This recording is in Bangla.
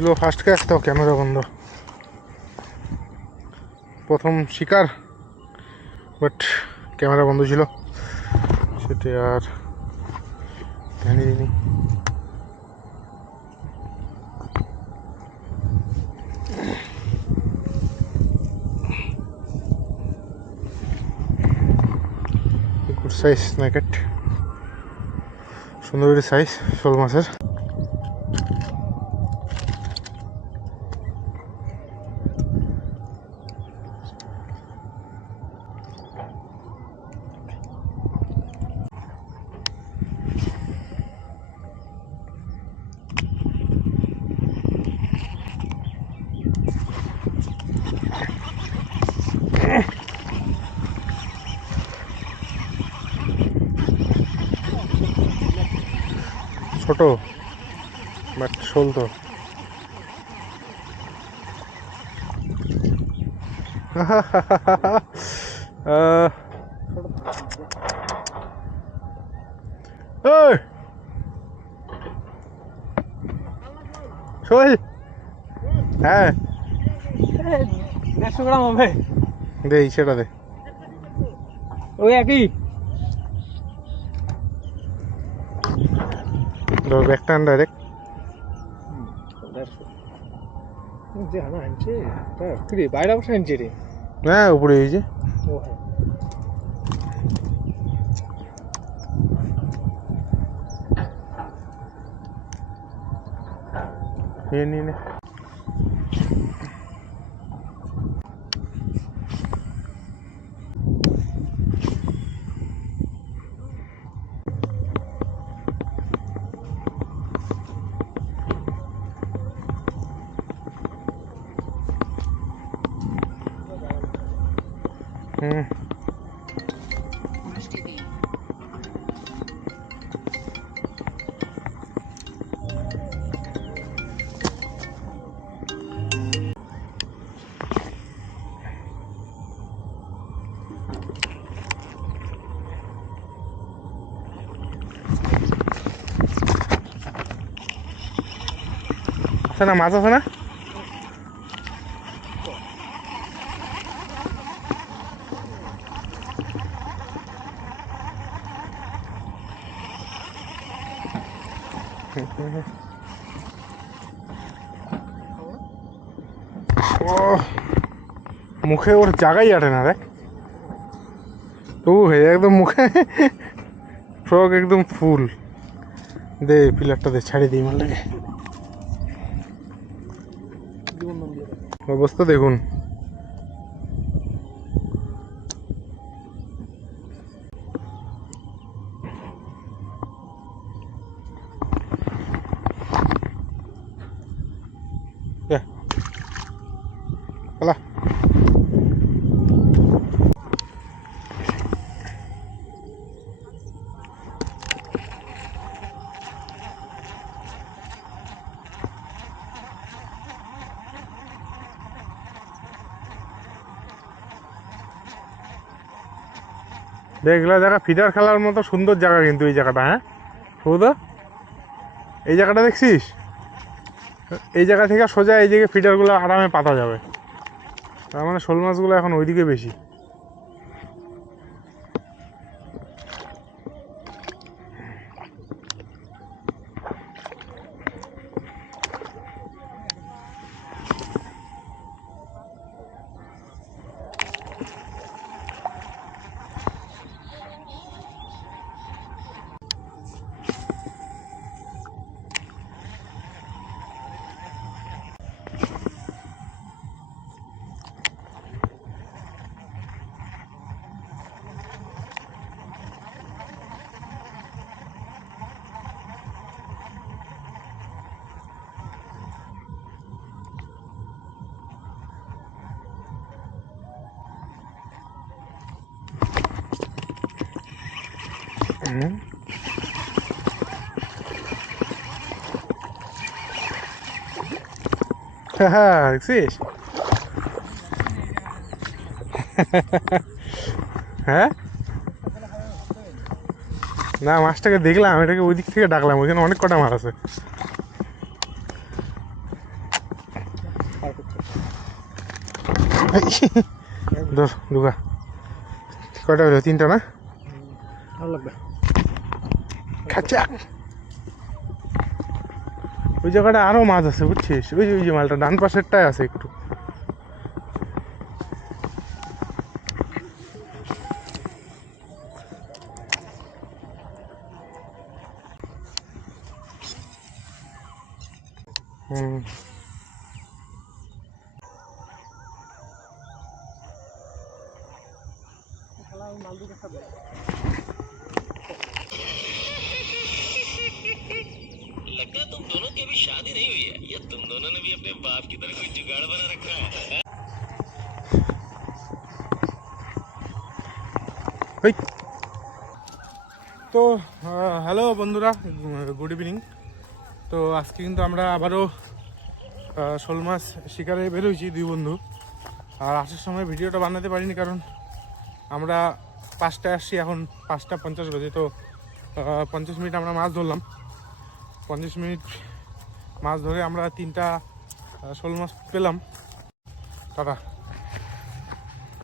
ছিল ফার্স্ট ক্যাচ তো ক্যামেরা বন্ধ। প্রথম শিকার বাট ক্যামেরা বন্ধ ছিল। সেটা আর দিইনি গুড সাইজ স্ন্যাকেট সুন্দর সাইজ শোল মাছের ছোট বাট শোল তো শোল হ্যাঁ। দেড়শো গ্রাম হবে। দে সেটা দে। ওই একই। ধর ব্যাগটা টান ডাইরেক্ট যে হানা আনছে তা কি বাইরে বসে রে হ্যাঁ উপরে এই যে ও হ্যাঁ নিয়ে নিয়ে নে হুম আছে না ও, মুখে ওর জায়গাই আটে না দেখ তবু হে একদম মুখে। ফ্রক একদম ফুল। দে, পিলারটা দে ছাড়ি দিই মানে অবস্থা দেখুন। Hola. দেখলা জায়গা ফিডার খেলার মতো সুন্দর জায়গা কিন্তু এই জায়গাটা হ্যাঁ? সৌদা এই জায়গাটা দেখছিস? এই জায়গা থেকে সোজা এই জায়গায় ফিডারগুলো আরামে পাতা যাবে। তার মানে শোল মাছগুলো এখন ওইদিকে বেশি। এখানে হ্যাঁ দেখছিস? হ্যাঁ? না, মাছটাকে দেখলাম, এটাকে ওই দিক থেকে ডাকলাম ওইখানে অনেক কটা মাছ আছে। ধর, দুগা। কটা হলো, তিনটা না? ভালো লাগবে। খাচাক ওই জায়গাটা আরও মাছ আছে বুঝছিস? ওই যে ওই যে মালটা ডান পাশেরটাই আছে একটু। হুম। शादी नहीं हुई है या तुम दोनों ने भी अपने बाप की तरह कोई जुगाड़ बना रखा है এই। তো হ্যালো বন্ধুরা গুড ইভিনিং তো আজকে কিন্তু আমরা আবারও আহ, শোল মাছ শিকারে বেরোইছি দুই বন্ধু আর আসার সময় ভিডিওটা বানাতে পারিনি কারণ আমরা পাঁচটায় আসছি এখন পাঁচটা পঞ্চাশ বাজে তো আহ, পঞ্চাশ মিনিট আমরা মাছ ধরলাম পঞ্চাশ মিনিট মাছ ধরে আমরা তিনটা শোল মাছ পেলাম। টাটা।